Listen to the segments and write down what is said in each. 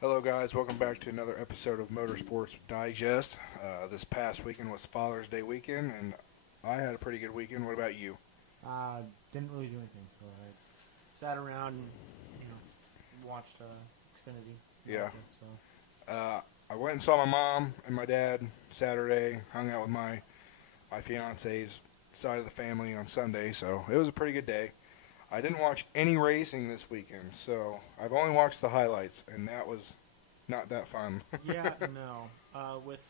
Hello, guys. Welcome back to another episode of Motorsports Digest. This past weekend was Father's Day weekend, and I had a pretty good weekend. What about you? Didn't really do anything, so I sat around and watched Xfinity. Yeah. So I went and saw my mom and my dad Saturday, hung out with my fiance's side of the family on Sunday, so it was a pretty good day. I didn't watch any racing this weekend, so I've only watched the highlights, and that was not that fun. yeah, no. With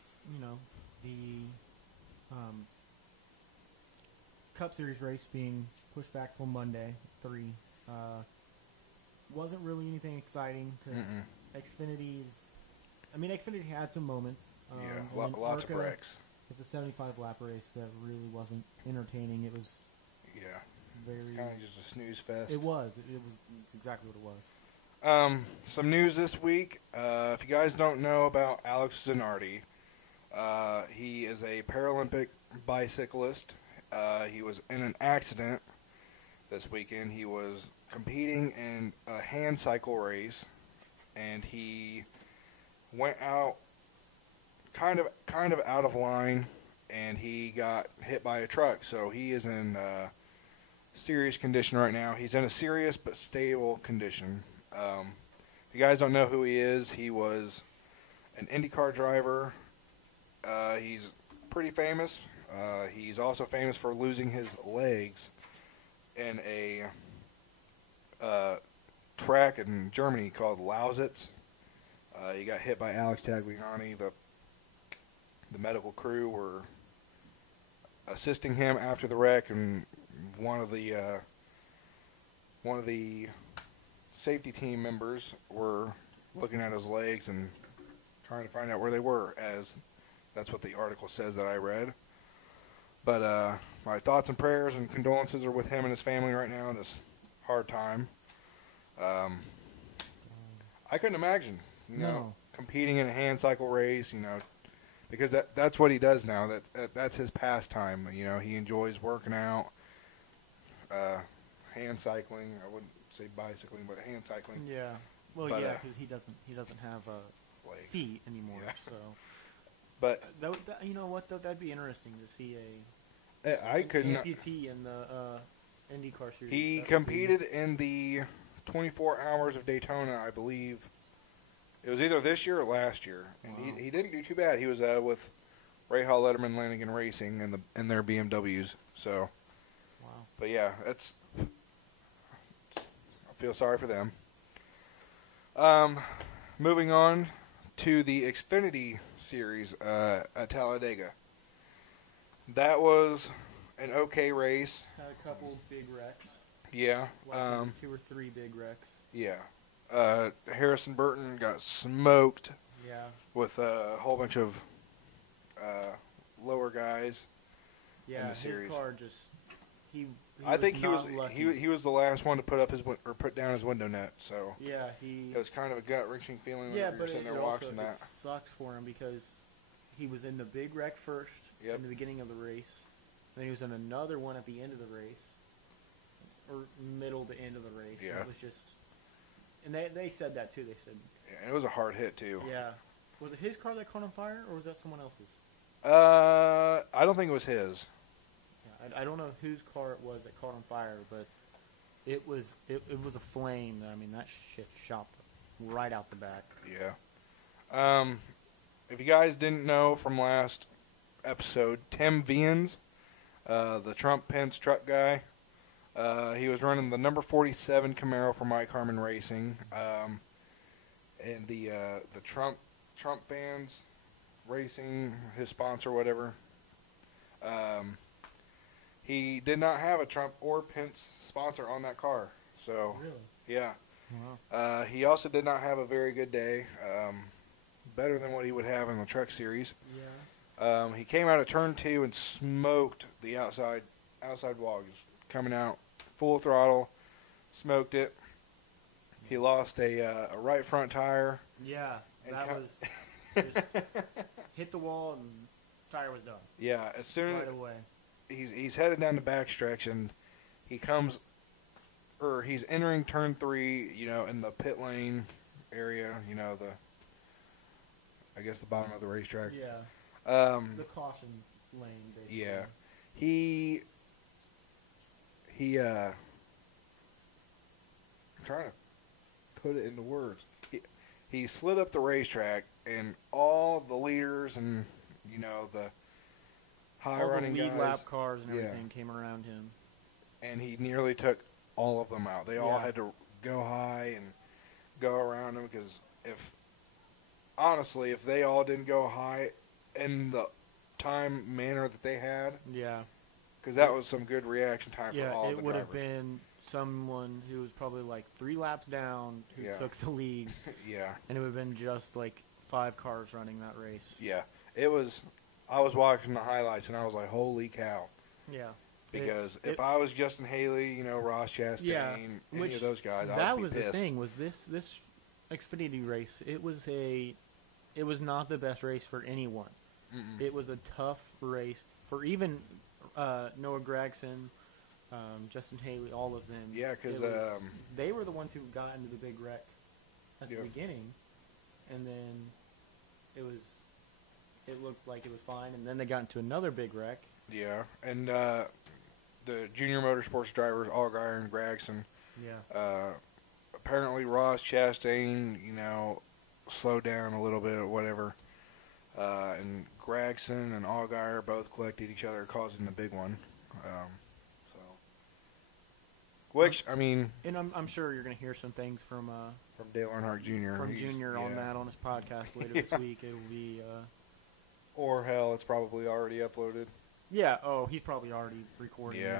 the Cup Series race being pushed back till Monday, 3, wasn't really anything exciting because Xfinity had some moments. Lots of wrecks. It's a 75 lap race that really wasn't entertaining. It was It's kind of just a snooze fest. It was. It's exactly what it was. Some news this week. If you guys don't know about Alex Zanardi, he is a Paralympic bicyclist. He was in an accident this weekend. He was competing in a hand cycle race, and he went out kind of out of line, and he got hit by a truck. So he is in serious condition right now. He's in a serious but stable condition. If you guys don't know who he is, he was an IndyCar driver. He's pretty famous. He's also famous for losing his legs in a track in Germany called Lausitz. He got hit by Alex Tagliani. The medical crew were assisting him after the wreck, and one of the safety team members were looking at his legs and trying to find out where they were, as that's what the article says that I read. But my thoughts and prayers and condolences are with him and his family right now in this hard time. I couldn't imagine, competing in a hand cycle race, because that's what he does now. That's his pastime. He enjoys working out, hand cycling. I wouldn't say bicycling, but hand cycling. Yeah. Well, because he doesn't have legs. Feet anymore. Yeah. So, but you know what though, that'd be interesting to see an amputee in the IndyCar series. He competed in the 24 Hours of Daytona, I believe. It was either this year or last year, and Wow. he didn't do too bad. He was with Ray Hall, Letterman, Lanigan Racing, in their BMWs. So, Wow. but yeah, I feel sorry for them. Moving on to the Xfinity series at Talladega. That was an okay race. Had a couple big wrecks. Yeah. Like 2 or 3 big wrecks. Yeah. Harrison Burton got smoked. Yeah. With a whole bunch of lower guys in the his series. car just I think he was lucky. he was the last one to put down his window net. So Yeah, it was kind of a gut wrenching feeling when Yeah, you're but sitting it there watching also that. it sucked for him because he was in the big wreck first in the beginning of the race. Then he was in another one at the end of the race, or middle to end of the race. Yeah. And it was just, and they said that too. They said, And it was a hard hit too. yeah, was it his car that caught on fire, or was that someone else's? I don't think it was his. Yeah, I don't know whose car it was that caught on fire, but it was a flame. I mean, that shit shot right out the back. Yeah. If you guys didn't know from last episode, Tim Viens, the Trump-Pence truck guy, he was running the number 47 Camaro for Mike Harmon Racing, and the Trump fans Racing, his sponsor, whatever. He did not have a Trump or Pence sponsor on that car. So Really? yeah. Wow. He also did not have a very good day. Better than what he would have in the truck series. Yeah. He came out of turn 2 and smoked the outside wall, just coming out full throttle, smoked it. He lost a right front tire. Yeah, And that co- was just hit the wall and tire was done Yeah, as soon as right away. he's headed down the backstretch, and he's entering turn 3, in the pit lane, area. You know, I guess the bottom of the racetrack. Yeah. The caution lane, basically. Yeah. He I'm trying to put it into words. He slid up the racetrack, and all the leaders and, you know, the high-running guys. All the lead lap cars and everything came around him. And he nearly took all of them out. They all had to go high and go around him because honestly, if they all didn't go high in the manner that they had, because that was some good reaction time for all the drivers. It would have been someone who was probably like 3 laps down who took the lead. And it would have been just like 5 cars running that race. Yeah. It was. I was watching the highlights and I was like, holy cow. Yeah. Because if I was Justin Haley, you know, Ross Chastain, any of those guys, I would be pissed. That was the thing, was this Xfinity race, it was not the best race for anyone. It was a tough race for even Noah Gragson, Justin Haley, all of them. Yeah, because they were the ones who got into the big wreck at the beginning, and then it looked like it was fine, and then they got into another big wreck. Yeah, and the junior motorsports drivers, Allgaier and Gragson. Apparently Ross Chastain, you know, slowed down a little bit or whatever. And Gragson and Allgaier both collected each other, causing the big one. Which, I mean... And I'm sure you're going to hear some things from Dale Earnhardt Jr. From Jr. on his podcast later this week. It will be... or, hell, it's probably already uploaded. Yeah, he's probably already recording it.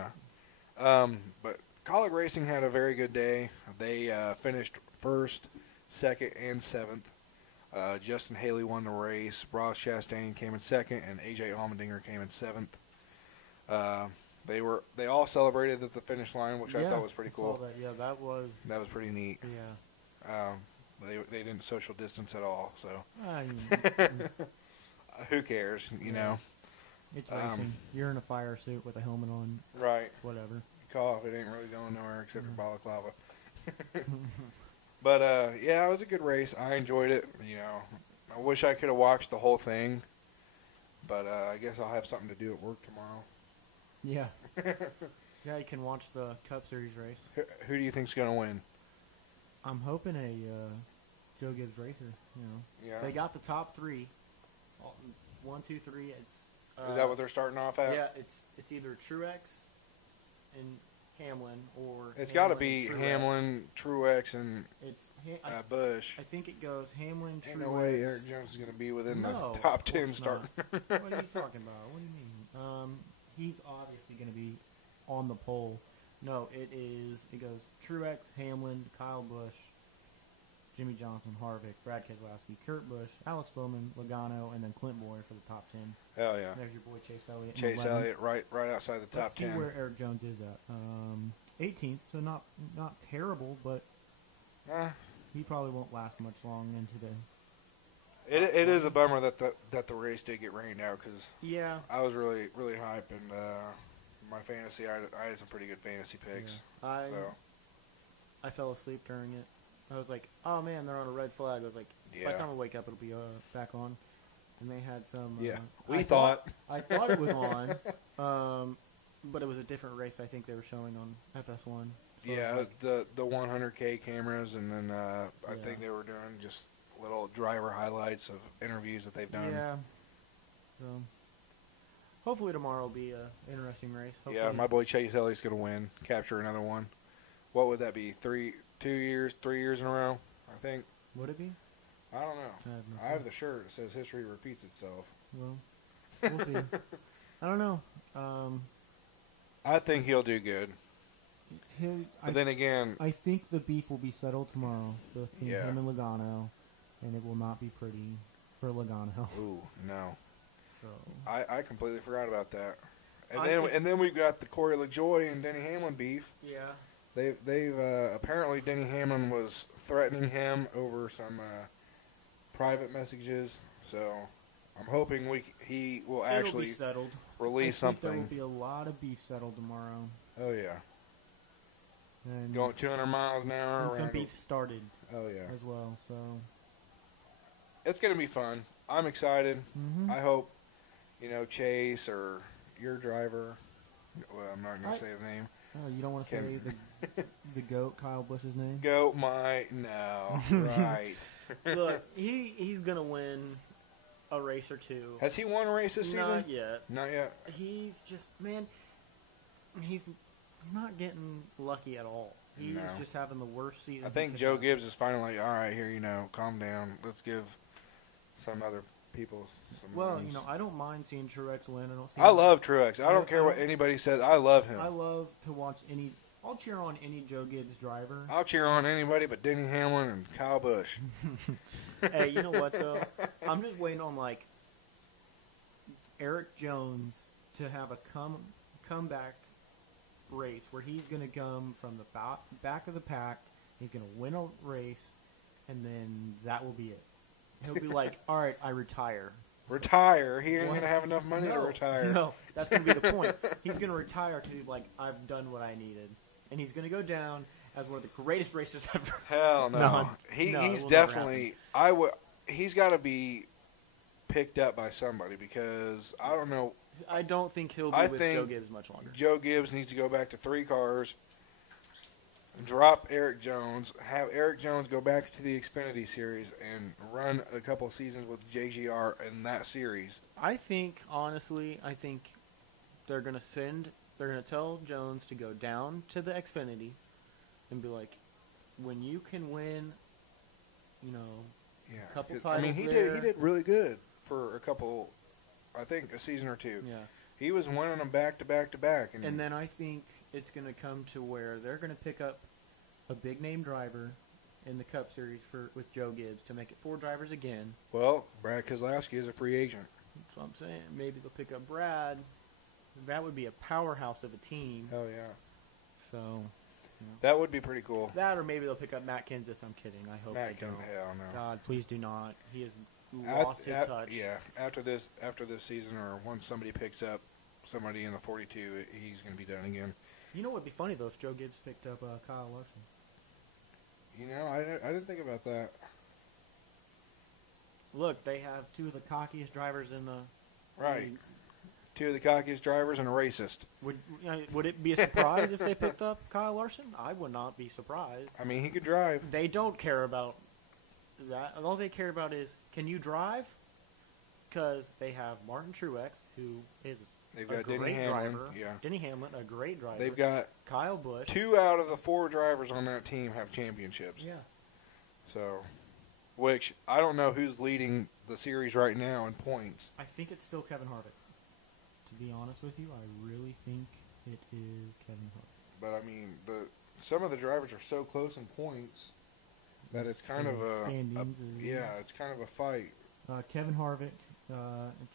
But Colleague Racing had a very good day. They finished 1st, 2nd, and 7th. Justin Haley won the race. Ross Chastain came in 2nd, and A.J. Allmendinger came in 7th. They all celebrated at the finish line, which I thought was pretty cool. Saw that. Yeah, that was pretty neat. Yeah. They didn't social distance at all, so I who cares, you know? It's racing. You're in a fire suit with a helmet on. Right. It's whatever. Cough. It ain't really going nowhere except for balaclava. But, yeah, it was a good race. I enjoyed it. You know, I wish I could have watched the whole thing. But I guess I'll have something to do at work tomorrow. Yeah. Yeah, you can watch the Cup Series race. Who do you think's going to win? I'm hoping a Joe Gibbs racer, you know. Yeah. They got the top 3. 1, 2, 3. Is that what they're starting off at? Yeah, it's either Truex and Hamlin, or it's got to be Hamlin, Truex, and Busch. I think it goes Hamlin, Truex. Ain't no way Eric Jones is going to be within the top 10 starting. What are you talking about? What do you mean? He's obviously going to be on the pole. No, it goes Truex, Hamlin, Kyle Busch, Jimmy Johnson, Harvick, Brad Keselowski, Kurt Busch, Alex Bowman, Logano, and then Clint Boyer for the top 10. Hell yeah. There's your boy Chase Elliott. Chase Elliott right outside the top 10. Let's see where Eric Jones is at. 18th, so not terrible, but he probably won't last much long into the... It is a bummer that the race did get rained out, because I was really, really hyped, and my fantasy, I had some pretty good fantasy picks. Yeah. I fell asleep during it. I was like, oh man, they're on a red flag. I was like, by the time I wake up, it'll be back on. And they had some. I thought it was on, but it was a different race. I think they were showing on FS1. So the 100K cameras, and then I think they were doing just little driver highlights of interviews that they've done. Yeah. So hopefully tomorrow will be an interesting race. Hopefully. Yeah, my boy Chase Elliott's gonna win, capture another one. What would that be? 3 years in a row, I think. Would it be? I don't know. I have the shirt that says history repeats itself. Well, we'll see. I don't know. I think he'll do good. But then again, I think the beef will be settled tomorrow between him and Logano, and it will not be pretty for Logano. Ooh, no. So I completely forgot about that. And then we've got the Corey LaJoie and Denny Hamlin beef. Yeah. They've apparently Denny Hamlin was threatening him over some private messages, so I'm hoping he will actually settled. release something. There will be a lot of beef settled tomorrow. Oh yeah. and Going 200 miles an hour. and some around- beef started Oh, yeah. as well. So It's going to be fun. I'm excited. mhm. I hope, Chase or your driver. Well, I'm not going to say the name. Oh, you don't want to say the GOAT, Kyle Busch's name? Goat might. No. Right. Look, he's gonna win a race or two. Has he won a race this season? Not yet. Not yet. He's just he's not getting lucky at all. He's No. just having the worst season. I think Joe Gibbs is finally like, all right, here, calm down. Let's give some other people some Well, wins. I don't mind seeing Truex win. I love Truex. I don't care what anybody says. I love him. I love to watch any. I'll cheer on any Joe Gibbs driver. I'll cheer on anybody but Denny Hamlin and Kyle Busch. Hey, you know what though? I'm just waiting on like Eric Jones to have a comeback race where he's going to come from the back of the pack. He's going to win a race, and then that will be it. He'll be like, all right, I retire. Retire? He ain't What? going to have enough money to retire. No, that's going to be the point. He's going to retire because he's like, I've done what I needed. And he's going to go down as one of the greatest racers ever. Hell no. No, He's it will definitely. He's got to be picked up by somebody because I don't know. I don't think he'll be I with think Joe Gibbs much longer. Joe Gibbs needs to go back to 3 cars, drop Eric Jones, have Eric Jones go back to the Xfinity Series and run a couple of seasons with JGR in that series. I think, honestly, they're going to tell Jones to go down to the Xfinity and be like, when you can win, Yeah, couple 'cause, titles he there. did really good for a couple, I think a season or two. yeah. He was winning them back to back to back, And then I think it's going to come to where they're going to pick up a big name driver in the Cup Series with Joe Gibbs to make it 4 drivers again. well, Brad Keselowski is a free agent. That's what I'm saying. Maybe they'll pick up Brad. That would be a powerhouse of a team. Hell yeah, So that would be pretty cool. that, or maybe they'll pick up Matt Kenseth. I'm kidding. I hope Matt they don't. hell no. God, please do not. He has At- lost his at- touch. Yeah, after this season, or once somebody picks up somebody in the 42, he's going to be done again. You know what would be funny though if Joe Gibbs picked up Kyle Larson. I didn't think about that. Look, they have 2 of the cockiest drivers in the Right. league. 2 of the cockiest drivers and a racist. Would it be a surprise if they picked up Kyle Larson? I would not be surprised. I mean, he could drive. They don't care about that. All they care about is, can you drive? Because they have Martin Truex, who is They've a got Denny great Hamlin. driver. Yeah. Denny Hamlin, a great driver. They've got Kyle Busch. 2 out of the 4 drivers on that team have championships. Yeah. So, which I don't know who's leading the series right now in points. I think it's still Kevin Harvick. To be honest with you, I really think it is Kevin Harvick. But I mean, some of the drivers are so close in points that it's kind of it's kind of a fight. Kevin Harvick,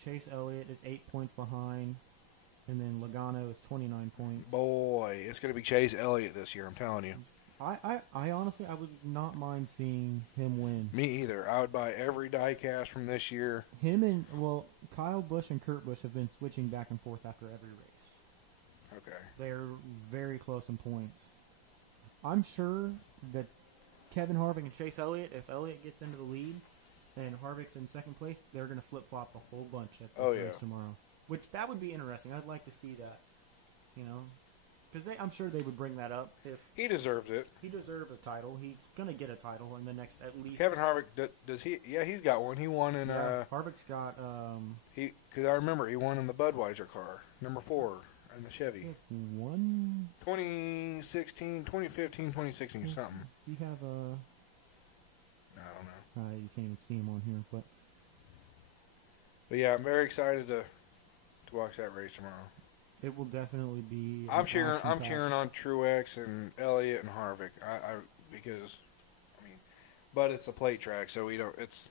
Chase Elliott is 8 points behind, and then Logano is 29 points. Boy, it's going to be Chase Elliott this year. I'm telling you. I honestly, I would not mind seeing him win. Me either. I would buy every die-cast from this year. Kyle Busch and Kurt Busch have been switching back and forth after every race. Okay. They're very close in points. I'm sure that Kevin Harvick and Chase Elliott, if Elliott gets into the lead and Harvick's in second place, they're going to flip-flop a whole bunch at this race tomorrow. Which, that would be interesting. I'd like to see that, Because I'm sure they would bring that up if He deserved it. he deserved a title. He's going to get a title in the next at least. Kevin Harvick, does he? Yeah, he's got one. He won in Harvick's got because I remember he won in the Budweiser car, number 4 in the Chevy. 2016, 2015, 2016, something. You have I don't know. you can't even see him on here, but But yeah, I'm very excited to watch that race tomorrow. it will definitely be. I'm cheering on Truex and Elliott and Harvick. Because but it's a plate track, so we don't. It's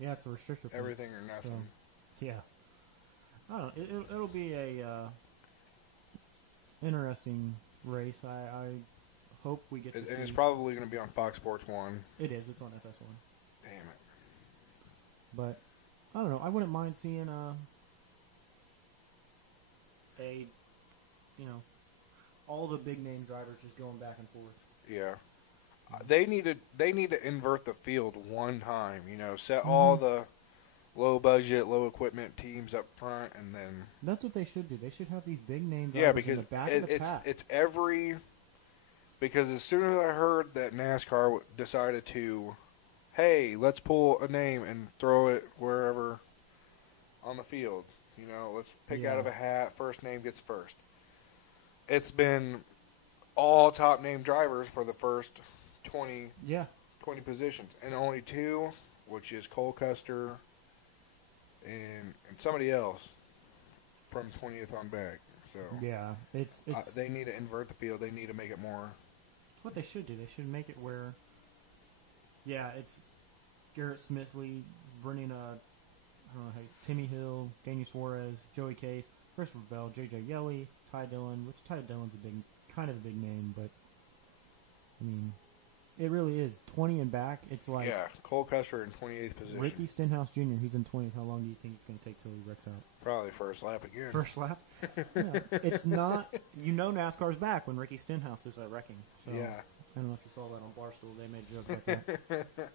it's a restrictor. plate. everything or nothing. So, yeah. I don't know. It'll be a interesting race. I hope we get to see. And it's probably going to be on Fox Sports 1. It is. It's on FS1. Damn it. But I don't know. I wouldn't mind seeing all the big name drivers just going back and forth. Yeah. They need to invert the field one time. You know, set all the low budget, low equipment teams up front, and then That's what they should do. They should have these big name drivers yeah, because in the back of the pack. it's every because as soon as I heard that NASCAR decided to, hey, let's pull a name and throw it wherever on the field. You know, let's pick out of a hat. First name gets first. It's been all top name drivers for the first 20 positions, and only two, which is Cole Custer and somebody else from 20th on back. So yeah, it's they need to invert the field. They need to make it more. What they should do. They should make it where, it's Garrett Smithley, Brennan, Timmy Hill, Daniel Suarez, Joey Case, Christopher Bell, J.J. Yelly, Ty Dillon, which Ty Dillon's kind of a big name, but, I mean, it really is. 20 and back, it's like... Yeah, Cole Custer in 28th position. Ricky Stenhouse Jr., he's in 20th. How long do you think it's going to take till he wrecks out? Probably first lap again. First lap? Yeah. It's not... You know NASCAR's back when Ricky Stenhouse is wrecking. So, yeah. I don't know if you saw that on Barstool. They made jokes like that.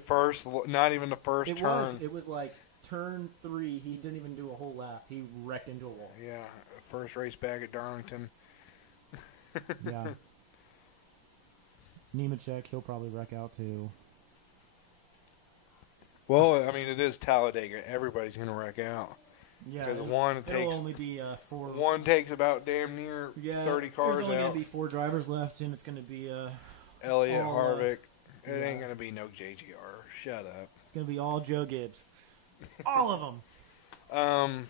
First, not even the first turn. It was like turn 3. He didn't even do a whole lap. He wrecked into a wall. Yeah, first race back at Darlington. Yeah. Nemechek, he'll probably wreck out too. Well, I mean, it is Talladega. Everybody's going to wreck out. Yeah, because it'll only be 4. One takes about damn near 30 cars there's only out. going to be 4 drivers left, and it's going to be Elliott, Harvick. It ain't going to be no JGR. Shut up. It's going to be all Joe Gibbs. All of them.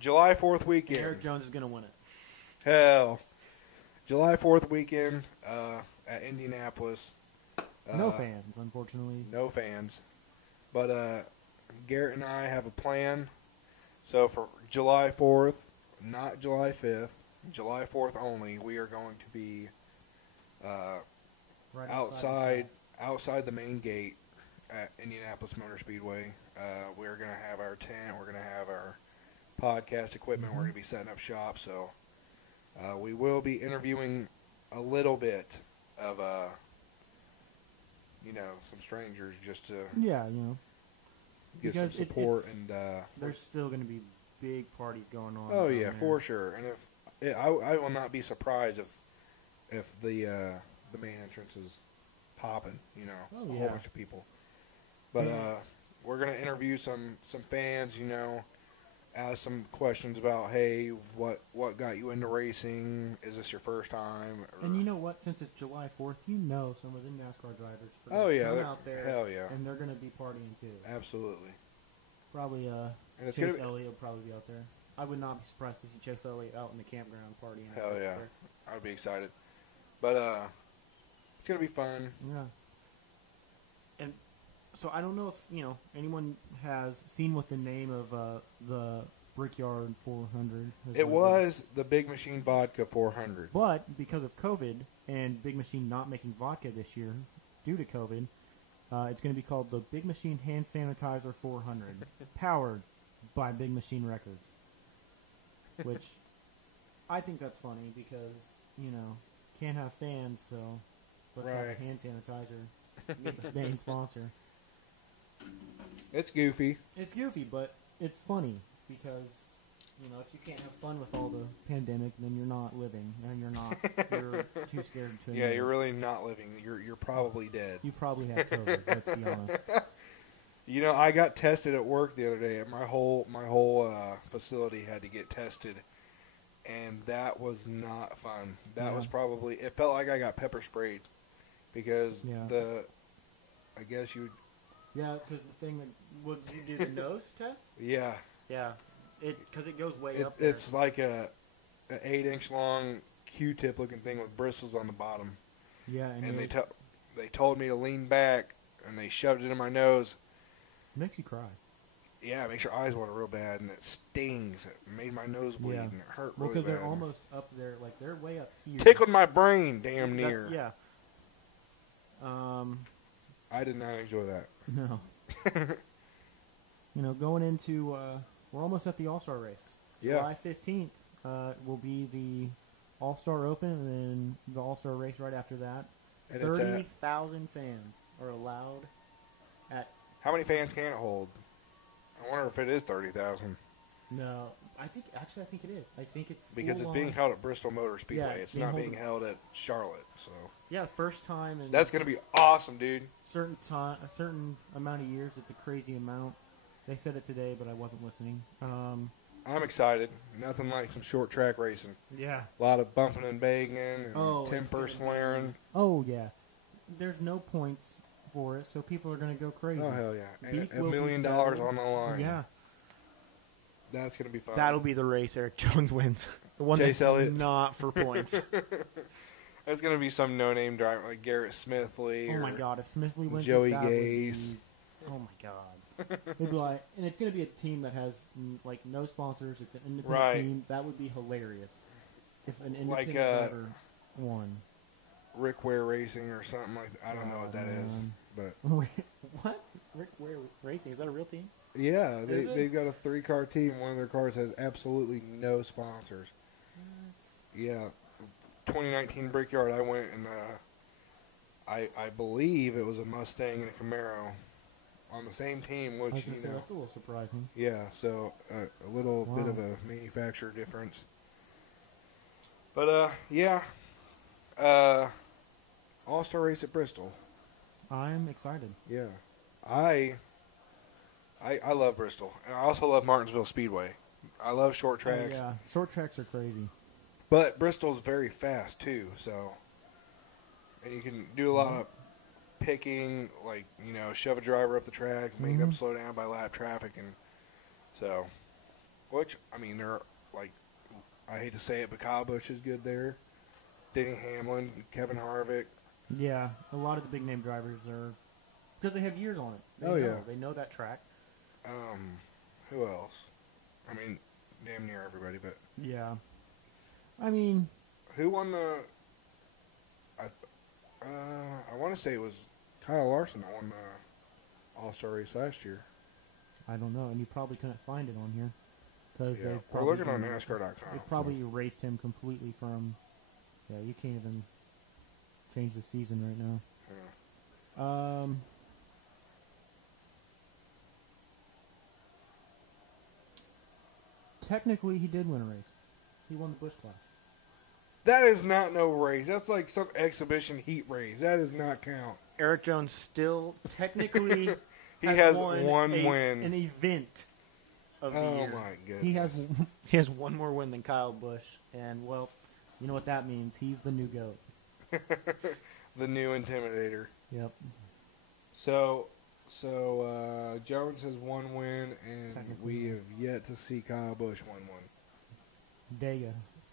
July 4th weekend. Eric Jones is going to win it. Hell. July 4th weekend at Indianapolis. No fans, unfortunately. No fans. But Garrett and I have a plan. So for July 4th, not July 5th, July 4th only, we are going to be right outside the main gate at Indianapolis Motor Speedway. We're going to have our tent. We're going to have our podcast equipment. We're going to be setting up shop. So we will be interviewing a little bit of, some strangers just to get some support. And there's still going to be big parties going on. Oh, yeah, for sure. And I will not be surprised if the main entrance is popping, a whole bunch of people. But we're going to interview some fans, ask some questions about, hey, what got you into racing? Is this your first time? And you know what? Since it's July 4th, some of the NASCAR drivers they're out there. Hell yeah. And they're going to be partying too. Absolutely. Probably Chase Elliott will probably be out there. I would not be surprised to see Chase Elliott out in the campground partying. Hell yeah. I'd be excited. But it's going to be fun. Yeah. And so I don't know if, anyone has seen what the name of the Brickyard 400 is. It was the Big Machine Vodka 400. But because of COVID and Big Machine not making vodka this year due to COVID, it's going to be called the Big Machine Hand Sanitizer 400, powered by Big Machine Records. Which I think that's funny because, can't have fans, so let's have a hand sanitizer. Be the main sponsor. It's goofy. It's goofy, but it's funny because, if you can't have fun with all the pandemic, then you're not living, and you're too scared to. Yeah, you're really not living. You're probably dead. You probably have COVID. Let's be honest. I got tested at work the other day. My whole facility had to get tested, and that was not fun. That was probably. It felt like I got pepper sprayed, because I guess you. Yeah, because the thing that would you do the nose test? Yeah. Yeah, because it goes way up there. It's like an 8-inch long Q-tip looking thing with bristles on the bottom. Yeah, and they told me to lean back, and they shoved it in my nose. Makes you cry. Yeah, it makes your eyes water real bad, and it stings. It made my nose bleed, and it hurt really bad. Because they're almost up there, like they're way up here. Tickled my brain, damn near. Yeah. I did not enjoy that. No. Going into, we're almost at the All-Star race. Yeah. July 15th will be the All-Star Open, and then the All-Star race right after that. And it's 30,000 fans are allowed at... How many fans can it hold? I wonder if it is 30,000. No, I think it is. I think it's Because it's full being on. held at Bristol Motor Speedway. Yeah, it's not being held at Charlotte. So Yeah, first time in that's going to be awesome, dude. a certain amount of years. It's a crazy amount. They said it today, but I wasn't listening. I'm excited. Nothing like some short track racing. Yeah. A lot of bumping and banging and temper it's flaring. Oh, yeah. There's no points for it, so people are going to go crazy. Oh, hell yeah. Beef And $1 will be million settled. on the line. Yeah. That's going to be fun. That'll be the race Eric Jones wins. The one Chase that's Elliott. not for points. That's going to be some no-name driver like Garrett Smithley. Oh, or my God. If Smithley wins Joey it, that would be- Gase. Oh, my God. It'd be like, and it's going to be a team that has like no sponsors. It's an independent Right. team. That would be hilarious if an Like, independent driver won. Rick Ware Racing or something like that. I don't know what that is. But What? Rick Ware Racing? Is that a real team? yeah, Is it? they've got a 3-car team. One of their cars has absolutely no sponsors. Yeah. 2019 Brickyard, I went and I believe it was a Mustang and a Camaro on the same team, I was which, gonna you say, know. that's a little surprising. Yeah, so a little bit Wow. of a manufacturer difference. But, yeah. All-Star Race at Bristol. I'm excited. Yeah. I love Bristol. And I also love Martinsville Speedway. I love short tracks. Oh, yeah, short tracks are crazy. But Bristol's very fast, too, so. And you can do a lot of picking, like, you know, shove a driver up the track, make them slow down by lap traffic, and so. Which, I mean, they're, like, I hate to say it, but Kyle Busch is good there. Denny Hamlin, Kevin Harvick. Yeah, a lot of the big name drivers are because they have years on it. They know that track. Who else? I mean, damn near everybody, but Yeah, I mean, who won the? I want to say it was Kyle Larson that won the All-Star race last year. I don't know, and you probably couldn't find it on here because Yeah, they've we're probably looking on NASCAR.com. They probably erased him completely from. Yeah, you can't even change the season right now. Yeah. Technically, he did win a race. He won the Busch Clash. That is not no race. That's like some exhibition heat race. That does not count. Eric Jones still technically He has won one win. an event of the Oh year. my goodness. He has one more win than Kyle Busch, and well, you know what that means. He's the new GOAT. The new Intimidator. Yep. So Jones has one win, and Technically. we have yet to see Kyle Busch win one. Dega. It's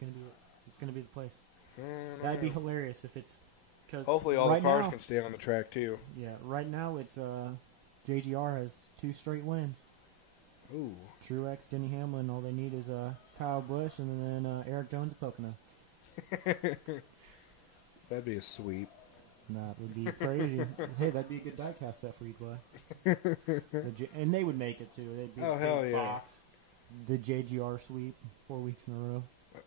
gonna be the place. I don't That'd be know. hilarious if it's because Hopefully all right the cars now- can stay on the track too. Yeah, right now it's JGR has 2 straight wins. Ooh. Truex, Denny Hamlin. All they need is Kyle Busch and then Eric Jones at Pocono. That'd be a sweep. That would be crazy. Hey, that'd be a good diecast set for you, Clay. And they would make it too. They'd be Oh, a big hell yeah. box. The JGR sweep 4 weeks in a row.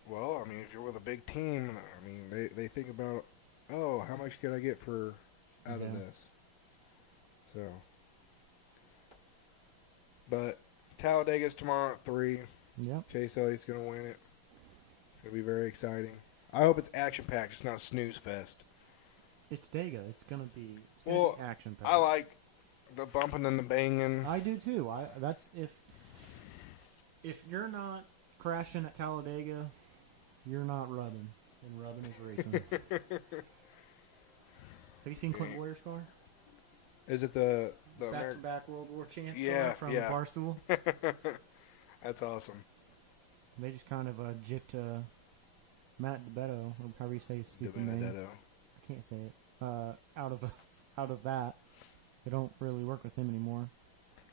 Well, I mean, if you're with a big team, I mean, they think about, oh, how much can I get for out of Yeah. this? So, but Talladega's tomorrow at 3. Yep. Chase Elliott's gonna win it. It's gonna be very exciting. I hope it's action packed. It's not snooze fest. It's Dega. It's gonna be Well, action packed. I like the bumping and the banging. I do too. That's if you're not crashing at Talladega, you're not rubbing, and rubbing is racing. Have you seen Clint Boyer's car? Is it the Back-to-back World War champ Yeah, car from yeah. Barstool. That's awesome. They just kind of jipped Matt DiBetto, or however you say his stupid name. DiBenedetto. I can't say it. Out of that, they don't really work with him anymore.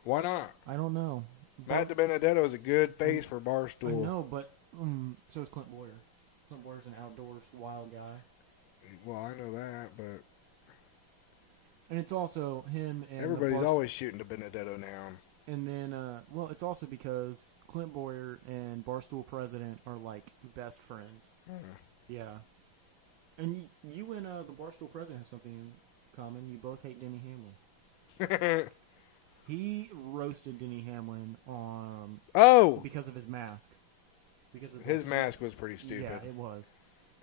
Why not? I don't know. Matt DiBenedetto is a good face for I Barstool. know, but so is Clint Boyer. Clint Boyer's an outdoors wild guy. Well, I know that, but And it's also him and everybody's always shooting DiBenedetto now. And then, well, it's also because Clint Boyer and Barstool President are like best friends. Yeah. And you and the Barstool president have something in common. You both hate Denny Hamlin. He roasted Denny Hamlin because of his mask. Because of his mask was pretty stupid. Yeah, it was.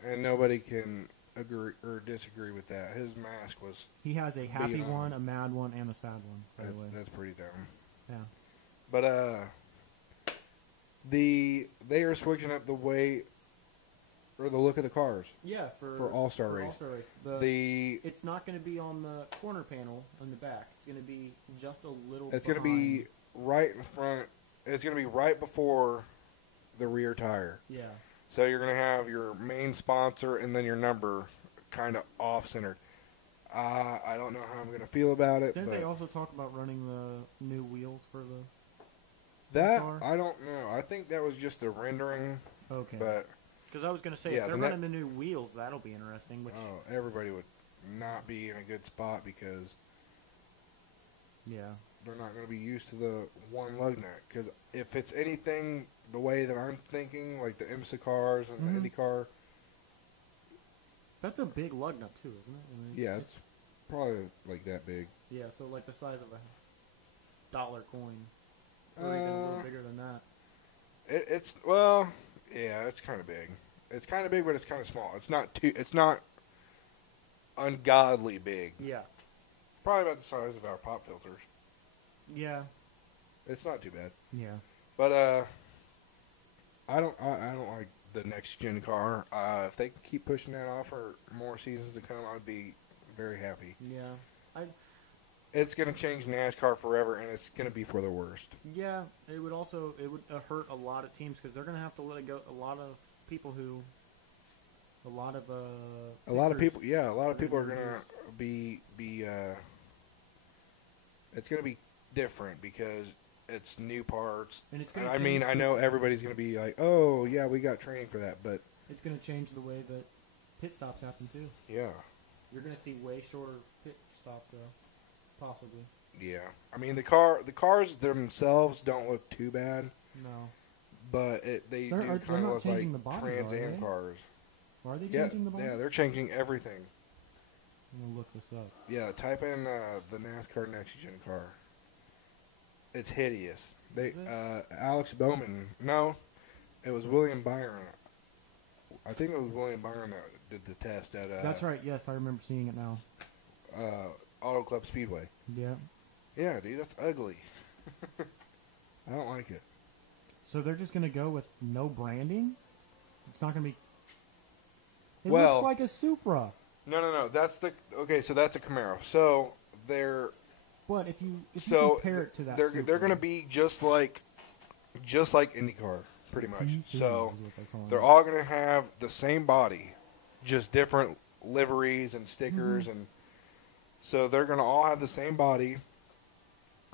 And nobody can agree or disagree with that. His mask was. He has a happy one, a mad one, and a sad one. That's pretty dumb. Yeah. But they are switching up the way or the look of the cars. Yeah, for All-Star Race. It's not going to be on the corner panel in the back. It's going to be just a little. It's going to be right in front. It's going to be right before the rear tire. Yeah. So you're going to have your main sponsor and then your number kind of off-centered. I don't know how I'm going to feel about it. Didn't they also talk about running the new wheels for the car? I don't know. I think that was just a rendering. Okay. But because I was going to say, if they're running the new wheels, that'll be interesting. Everybody would not be in a good spot because they're not going to be used to the one lug nut. Because if it's anything the way that I'm thinking, like the IMSA cars and the Indy car. That's a big lug nut too, isn't it? I mean, yeah, it's probably like that big. Yeah, so like the size of a dollar coin. Or even a little bigger than that. It's kind of big. It's kind of big, but it's kind of small. It's not ungodly big. Yeah. Probably about the size of our pop filters. Yeah. It's not too bad. Yeah. But I don't like the next gen car. If they can keep pushing that off for more seasons to come, I'd be very happy. Yeah. It's going to change NASCAR forever, and it's going to be for the worst. Yeah, it would hurt a lot of teams because they're going to have to let it go. A lot of people are going to be it's going to be different because it's new parts. And I know everybody's going to be like, oh, yeah, we got training for that, but it's going to change the way that pit stops happen, too. Yeah. You're going to see way shorter pit stops, though. Possibly. Yeah. I mean, the cars themselves don't look too bad. No. But they do kind of look like Trans Am cars. Are they changing the body? Yeah, they're changing everything. I'm going to look this up. Yeah, type in the NASCAR Next Gen car. It's hideous. Alex Bowman. No, it was William Byron. I think it was William Byron that did the test at. That's right. Yes, I remember seeing it now. Auto Club Speedway. Yeah. Yeah, dude, that's ugly. I don't like it. So they're just gonna go with no branding? It's not gonna be. It looks like a Supra. No. So that's a Camaro. So they're. But if you compare it to that, they're going to be just like IndyCar, pretty much. So they're all going to have the same body, just different liveries and stickers, and so they're going to all have the same body.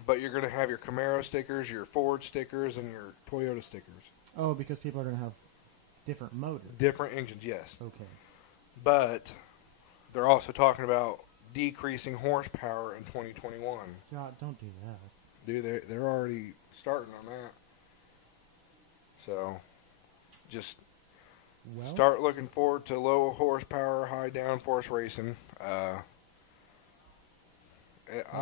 But you're going to have your Camaro stickers, your Ford stickers, and your Toyota stickers. Oh, because people are going to have different motors, different engines. Yes. Okay. But they're also talking about decreasing horsepower in 2021. God, don't do that. Dude, they're already starting on that. So, just start looking forward to low horsepower, high downforce racing. That'd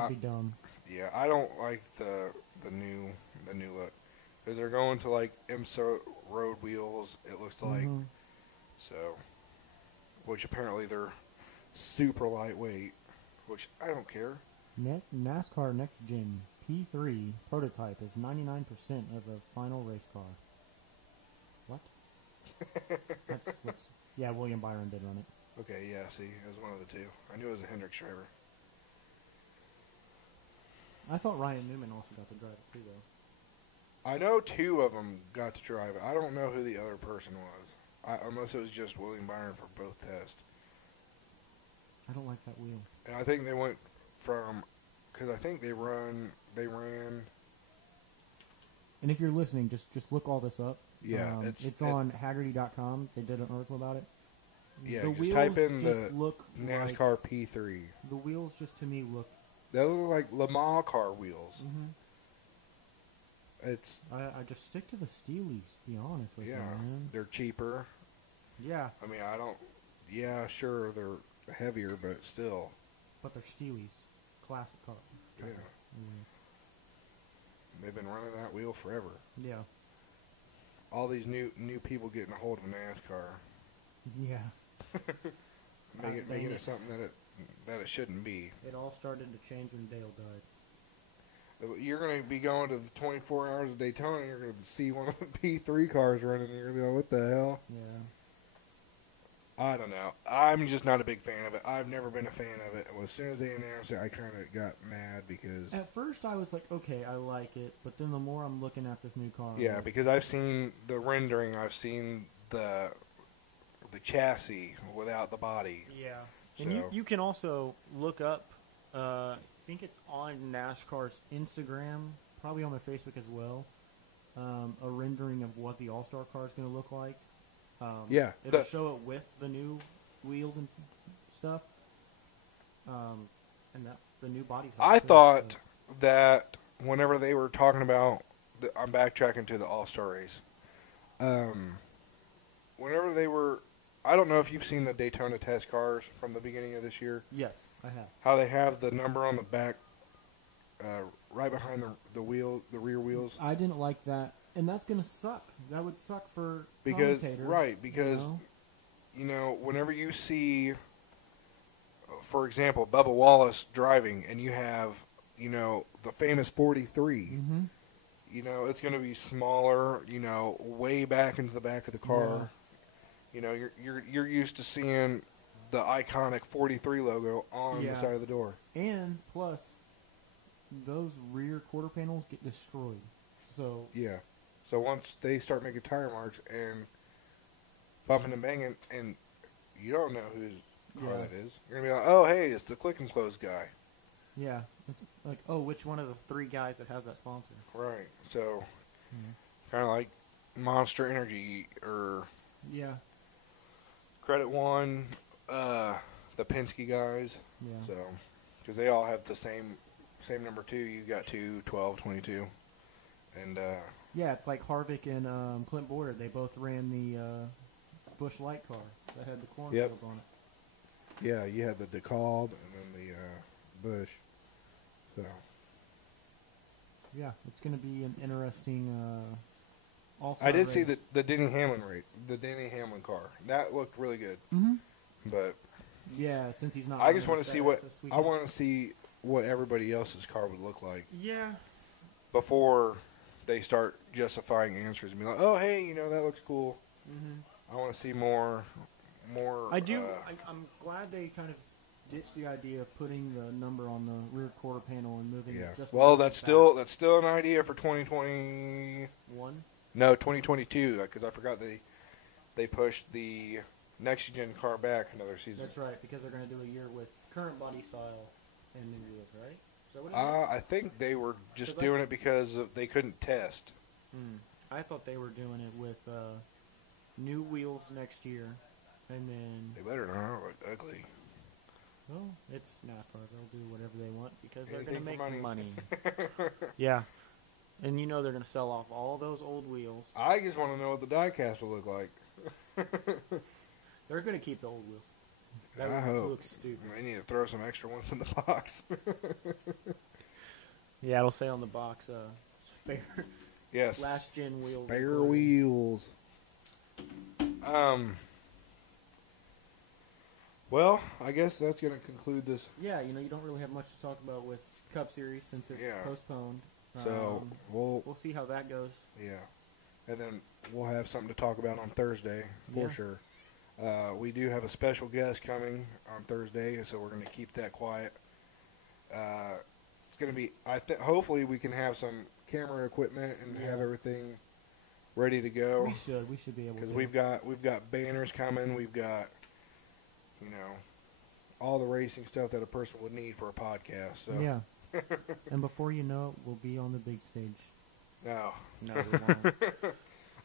be dumb. Yeah, I don't like the new look because they're going to like IMSA road wheels. It looks like so, which apparently they're super lightweight. Which I don't care. NASCAR Next Gen P3 prototype is 99% of the final race car. What? Yeah, William Byron did run it. Okay, yeah, see, it was one of the two. I knew it was a Hendricks driver. I thought Ryan Newman also got to drive it too, though. I know two of them got to drive it. I don't know who the other person was, unless it was just William Byron for both tests. I don't like that wheel. And I think they went from, because I think they ran. And if you're listening, just look all this up. Yeah, it's on Haggerty.com. They did an article about it. Yeah, just type in the NASCAR P3. The wheels just to me look. They look like Le Mans car wheels. I just stick to the Steelies. To be honest with you, man. They're cheaper. Yeah. I mean, I don't. Yeah, sure, they're heavier, but still. But they're Steelies. Classic car. Yeah. Mm. They've been running that wheel forever. Yeah. All these new people getting a hold of NASCAR. Yeah. Making it something that it shouldn't be. It all started to change when Dale died. You're going to be going to the 24 Hours of Daytona, and you're going to see one of the P3 cars running, and you're going to be like, what the hell? Yeah. I don't know. I'm just not a big fan of it. I've never been a fan of it. Well, as soon as they announced it, I kind of got mad because... At first, I was like, okay, I like it. But then the more I'm looking at this new car... Yeah, because I've seen the rendering. I've seen the chassis without the body. Yeah. So. And you can also look up, I think it's on NASCAR's Instagram, probably on their Facebook as well, a rendering of what the All-Star car is going to look like. Yeah. It'll show it with the new wheels and stuff. And the new body type. I thought that whenever they were talking about... I'm backtracking to the All-Star race. Whenever they were... I don't know if you've seen the Daytona test cars from the beginning of this year. Yes, I have. How they have the number on the back, right behind the rear wheels. I didn't like that, and that's gonna suck. That would suck for commentators. Right, because you know? Whenever you see, for example, Bubba Wallace driving, and you have, the famous 43. Mm-hmm. It's going to be smaller. Way back into the back of the car. Yeah. You're used to seeing the iconic 43 logo on the side of the door. And plus, those rear quarter panels get destroyed. So yeah. So once they start making tire marks and bumping and banging, and you don't know whose car that is, you're gonna be like, oh hey, it's the Click and Close guy. Yeah. It's like, oh, which one of the 3 guys that has that sponsor? Right. So kind of like Monster Energy or Credit One, the Penske guys. Yeah. So, because they all have the same number 2. You got 2, 12, 22, and yeah, it's like Harvick and Clint Boyer. They both ran the Busch Light car that had the cornfields on it. Yeah, you had the DeKalb and then the Busch. So. Yeah, it's going to be an interesting. I did see the Denny Hamlin the Denny Hamlin car. That looked really good. Mm-hmm. But yeah, since he's not. I just want to see what everybody else's car would look like. Yeah. Before they start justifying answers and be like, "Oh, hey, that looks cool." Mm-hmm. I want to see more. I do. I'm glad they kind of ditched the idea of putting the number on the rear quarter panel and moving it just. Well, that's still an idea for 2021. No, 2022, because I forgot they pushed the next gen car back another season. That's right, because they're going to do a year with current body style and new wheels, right? Is that what it is? I think they were just doing it because they couldn't test. I thought they were doing it with new wheels next year, and then... They better not look ugly. Well, it's NASCAR. They'll do whatever they want because they're Anything going to make money. Yeah. And they're going to sell off all those old wheels. I just want to know what the diecast will look like. They're going to keep the old wheels. That would look stupid. They need to throw some extra ones in the box. Yeah, it'll say on the box, spare. Yes. Last gen wheels. Spare wheels. Well, I guess that's going to conclude this. Yeah, you don't really have much to talk about with Cup Series since it's postponed. So we'll see how that goes. Yeah, and then we'll have something to talk about on Thursday for sure. We do have a special guest coming on Thursday, so we're going to keep that quiet. It's going to be. Hopefully, we can have some camera equipment and have everything ready to go. We should be able to. Because we've got banners coming. We've got all the racing stuff that a person would need for a podcast. So. Yeah. And before you know it, we'll be on the big stage. No, we won't.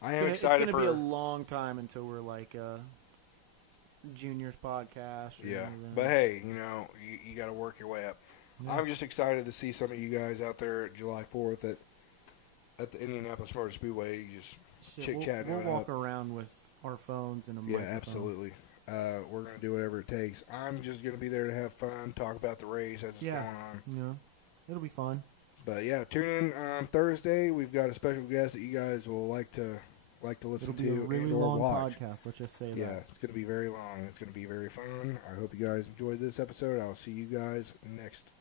I am excited it's for. It's going to be a long time until we're like Junior's podcast. Yeah, but hey, you got to work your way up. Yeah. I'm just excited to see some of you guys out there at July 4th at the Indianapolis Motor Speedway. Just chit-chatting. We'll walk around with our phones and a Yeah, microphone. absolutely. We're going to do whatever it takes. I'm just going to be there to have fun, talk about the race as it's going on. Yeah, it'll be fun. But yeah, tune in on Thursday. We've got a special guest that you guys will like to listen It'll be to a really and or long watch. podcast. Let's just say Yeah, that. it's going to be very long. It's going to be very fun. I hope you guys enjoyed this episode. I'll see you guys next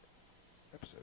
episode.